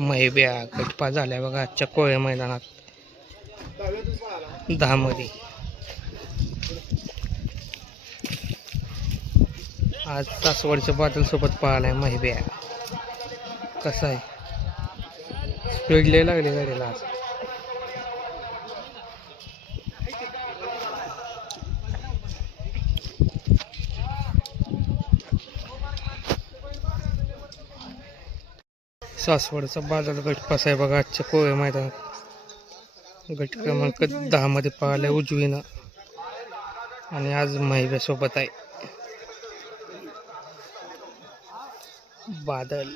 महिब्या गटपा झाल्या बघा आजच्या कोळे मैदानात. दहा मध्ये आज तासवडच्या बादलसोबत सोबत आहे महिब्या कसा आहे? स्पीड लय लागली गाडीला आज. सासवडचा बाजार गट आहे बघा आजच्या कोळे मैदान गट क्रमांक दहा मध्ये पाहिलाय उजवीनं. आणि आज महिब्या सोबत आहे. बादल.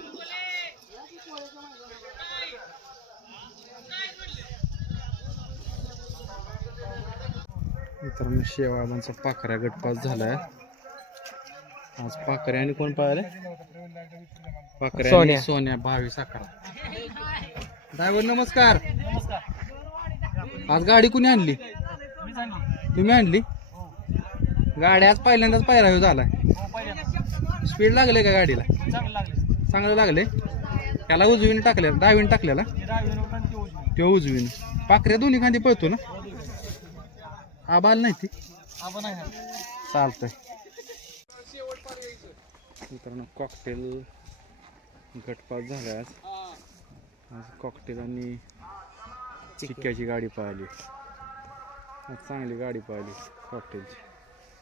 मित्रांनो शेवाळांचा पाखऱ्या गटपास झालाय. आज पाखऱ्या आणि कोण पाहिले सोन्या. सोन्या भावी साखरा. ड्रायव्हर नमस्कार. आज गाडी कुणी आणली? तुम्ही आणली? गाडी आज पहिल्यांदाच पायराव झालाय. स्पीड लागले का गाडीला? चांगलं लागले. त्याला उजवीने टाकल्या डावीने टाकलेला तो उजवीने. पाखऱ्या दोन्ही खांदी पळतो ना? आबाल नाही ती. चालतंय. मित्रांनो कॉकटेल गटपास झाला आज. आज कॉकटेल आणि चिक्क्याची गाडी पाहिली. आज चांगली गाडी पाहिली कॉकटेलची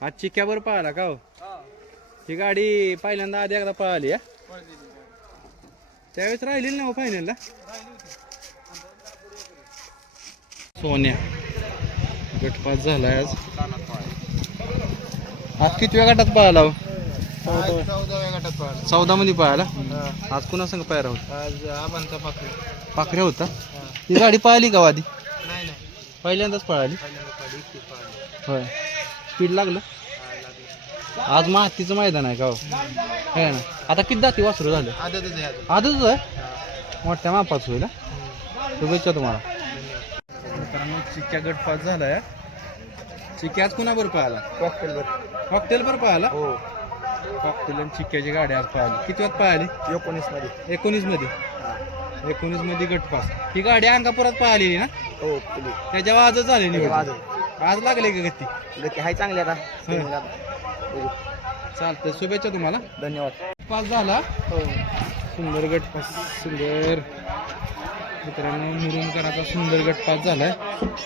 आज चिक्क्यावर पाहिला का हो? ही. गाडी पहिल्यांदा आधी एकदा पळाली हा? त्यावेळेस राहिलेली ना फायनलला सोन्या. गटपास झालाय आज. आज किती वेळ गटात पळाला हो? चौदा. मध्ये पळाला आज कुणा संग पायरा होता? आज आबांचा पाकळी पाखऱ्या होता? ही. गाडी पळाली का आधी नाही नाही. पहिल्यांदाच पळाली? पहिल्यांदा पाहिली, पाहिली. होय. स्पीड लागलं? आज मातीचं मैदान आहे का हो? है ना. आता किती दाती वासरू झाले? आदतच आहे अजून. आजच आहे? मोठ्या मापाच होईल हा? शुभेच्छा तुम्हाला. मित्रांनो चिक्क्या गटपास झालाय चिक्क्या आज कुणाबरोबर पळाला कॉकटेल बरं. कॉकटेल बरं पळाला हो. कॉकटेल आणि चिक्क्याची गाडी आज पळाली. किती वाजता पळाली? एकोणीसमध्ये एकोणीसमध्ये एकोणीसमध्ये गटपास ही गाडी अंगापुरात पळालेली ना? हो पुली त्याच्यावर आजच आज आज लागले का गती? गती हाय चांगली आता. बघू. चालतंय शुभेच्छा तुम्हाला. धन्यवाद. पास झाला. हो. सुंदर गटपास सुंदर. मित्रांनो मुरुमकराचा सुंदर गटपास झालाय.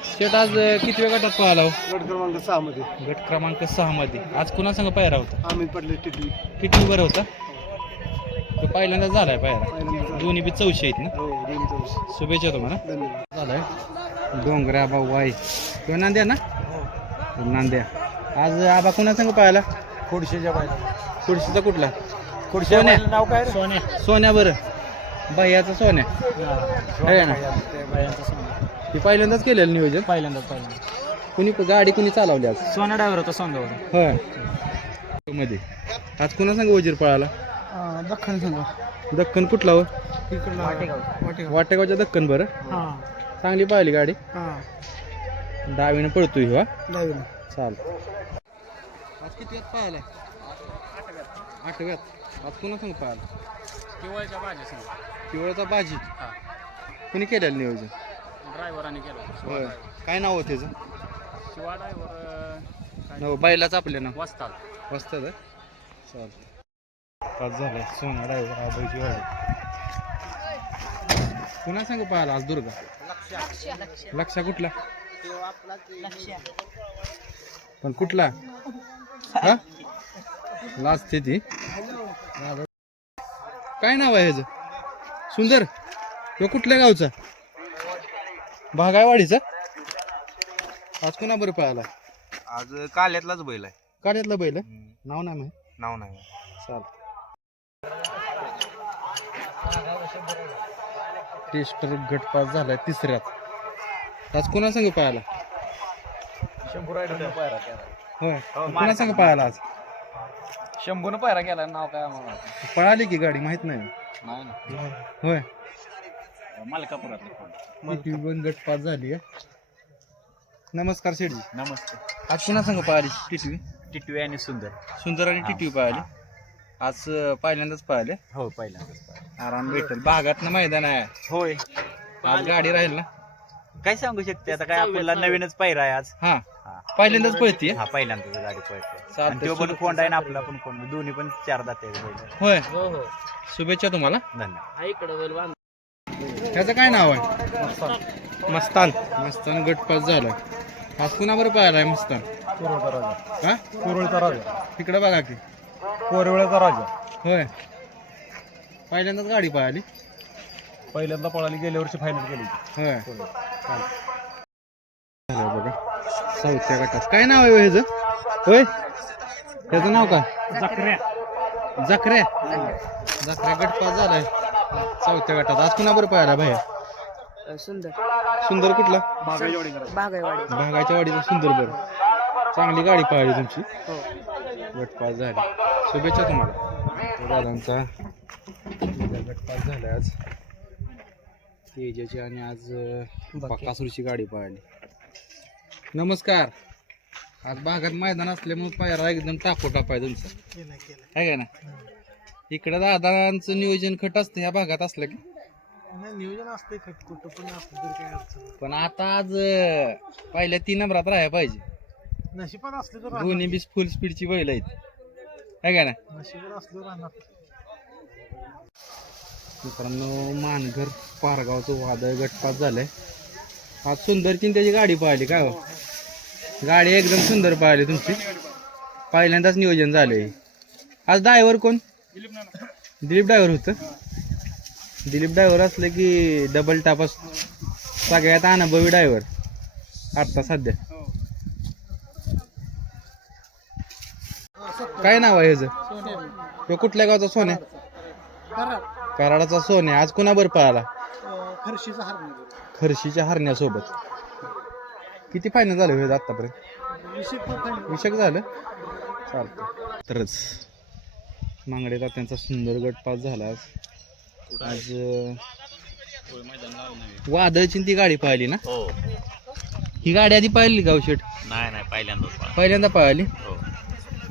शेट आज किती वेळ गटात पळाला हो? गट क्रमांक सहा मध्ये. गट क्रमांक सहा मध्ये. आज कुणा संग पायरा होता? आम्ही पडले टिटली किती बरं होता? तो पहिल्यांदा झालाय पायरा. दोन्ही बी चौशे आहेत ना? हो शुभेच्छा तुम्हाला. झालाय. डोंगऱ्या आबा वाई तो नांद्या ना? तो नांद्या. आज आबा कुणा संग पाहायला खोडशेच्या बायला खुर्शीचा कुठला? खोडशे. नाव काय सोन्या. सोन्या बरं. भैयाचा सोन्या आहे. ना? हे पहिल्यांदाच केलेलं नियोजन? पहिल्यांदा पहिल्यांदा कुणी गाडी कुणी चालवली आज? सोन्या ड्रायव्हर होता सोंगा होता होय. मध्ये. आज कुणा सांग वजीर पळाला? दख्खन संघ दक्कन कुठला हो? इकडला वाटेगाव. वाटेगावच्या दक्कन बरं. हा. चांगली पाहिली गाडी. हा. डावीनं पळतोय हो, हा. डावीला चाल आज किती पाहिलाय आठव्यात. आज कुणा सांग पाहिला? किंवाच्या भाजी संघ पिवळाचा बाजी कुणी केलेलं नियोजन? ड्रायव्हराने केला होय. काय नाव होतं त्याचं? शिवा ड्रायव्हर नाव बैलाच आपल्या नाव. वाचतात वाजतात चाल पाच झाले सोना ड्रायव्हर आबाईची कुणा सांग पाहिला आज दुर्गा? लक्षा कुठला पण कुठला? हा? लास्ट ती काय नाव आहे ह्याचं? सुंदर. तो कुठल्या गावचा? भागायवाडीचा? आज कुणा बरं पळाला? आज काल्यातलाच बैल आहे. काढ्यातला बैल? आहे? नाव नाही माहीत. नाव नाही. चाल. टेस्टर गटपास झालाय तिसऱ्यात. आज कोणा पायरा केला होय. कोणा संग पाहायला आज? शंभून पायरा केला नाव काय आम्हाला पळाली की गाडी माहीत नाही. नाही ना. होय. पण गटपास झाली आहे. नमस्कार शेठजी नमस्ते. आज कोणा संग पाहिली टिटवी टिटवी आणि सुंदर. सुंदर आणि टिटवी पाहिली. आज अं, पहिल्यांदाच पळाले हो पहिल्यांदाच आराम भेटेल. भागात मैदान आहे. होय. आज गाडी राहील ना? काय सांगू शकते? आता काय आपल्याला नवीनच पायरा आहे आज. हा. हा. पहिल्यांदाच पळतीये? हा पहिल्यांदाच गाडी पळते. आणि तो पण कोंड आहे ना आपला पण कोंड दोन्ही पण चार दाते बैल. होय. हो हो. शुभेच्छा तुम्हाला. धन्यवाद. इकडं बैल बांध. त्याचं काय नाव आहे? मस्तान. मस्तान. गटपास झालाय. आज कुणाबरोबर पाहिलाय मस्तान? हा? कोरळचा राजा. तिकडे बघा की. कोरवळ्याचा राजा. होय. पहिल्यांदाच गाडी पाहिली पहिल्यांदा पळाली गेल्या वर्षी फायनल केली होय. झालं बघा. चौथ्या गटात काय नाव आहे ह्याचं? होय? त्याचं नाव काय? जकऱ्या जखऱ्या? जखऱ्या गटपास झालाय. चौथ्या गटात आज कुणाबरोबर पाहिला भाई सुंदर. सुंदर कुठला? बागायवाडी बागायवाडी भागाच्या वाडीचा सुंदर बरं. चांगली गाडी पाहिली तुमची. हो. गटपास झाली. शुभेच्छा तुम्हाला. दादांचा. गटपास झाला आज. तेजाची आणि आज अं, बकासूरची गाडी पाहिली. नमस्कार. आज भागात मैदान असल्यामुळे पायरा एकदम टाको टापाय तुमचं. आहे का ना इकडं दादांचं नियोजन खट असतं ह्या भागात असलं की? नियोजन असते कुठं पण असलं तरी काय अडचण पण आता आज अं, पहिल्या तीन नंबरात राहायला पाहिजे. नशिबात असले तर दोन्ही बी फुल स्पीडची बैल आहेत. आहे का ना नशिबात असलं राहणार. मित्रांनो मानघर पारगावचं वादळ गटपात झालंय. आज सुंदरची त्याची गाडी पाहिली काय हो? गाडी एकदम सुंदर पाहिली तुमची. पहिल्यांदाच नियोजन झालंय. आज ड्रायव्हर कोण? दिलीप ड्रायव्हर होतं. दिलीप ड्रायव्हर असलं की डबल टाप असतो सगळ्यात अनुभवी ड्रायव्हर आत्ता सध्या. काय नाव आहे ह्याचं? तो कुठल्या गावचा सोन्या? कराडाचा सोन्या. आज कुणाबर पळाला? खर्शीचा हार खर्शीच्या हरण्यासोबत. किती फायनल झाले होते आतापर्यंत? विषय झालं. चालतं तरच मांगडे त्यांचा सुंदर गट पास झाला आज. आज अं, वादळची ती गाडी पाहिली ना? हो. ही गाडी आधी पाहिली का शेट नाही नाही पहिल्यांदाच पळा. पहिल्यांदा पाहिली? हो.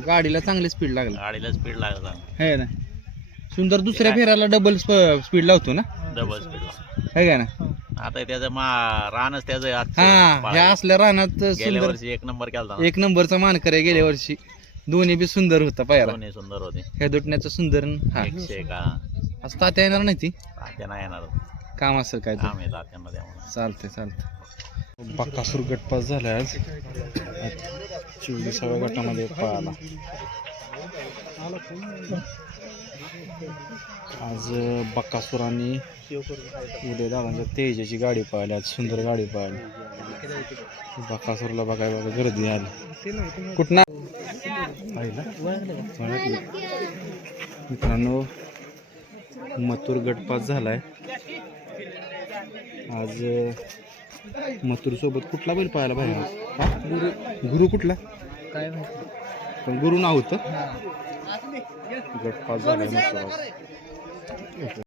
गाडीला चांगली स्पीड लागला. गाडीला स्पीड लागत है ना? सुंदर दुसऱ्या फेऱ्याला डबल स्पीड लावतो ना? डबल स्पीड है का ना? आता त्याचं मा रानच त्याचं आजचं. हा. ह्या असल्या रानात गेल्या सुंदर वर्षी एक नंबर केला एक नंबरचा मानकर आहे गेल्या वर्षी. दोन्ही बी सुंदर होता पायरा दोन्ही सुंदर होते. ह्या दुटण्याचं सुंदर न हा. एकशे का असं तात्या येणार नाही ती? तात्या नाही येणार. काम असेल काय काम आहे तात्यांना त्यामुळे चालतंय चालतंय. बक्कासूर गटपास झाला आज चोवीसाव्या गटामध्ये पळाला. आज बक्कासूर आणि उदय दादांच्या तेजाची गाडी पाहिली आज सुंदर गाडी पाहिली. बक्कासूरला बघाय बघा गर्दी आली ओळखलं. मित्रांनो मथुर गटपास झालाय. आज मथुर सोबत कुठला बैल पाहायला पाहिजे गुरु गुरु कुठला? काय पण गुरु नाव होतं. गटपास झालाय मथुर आज.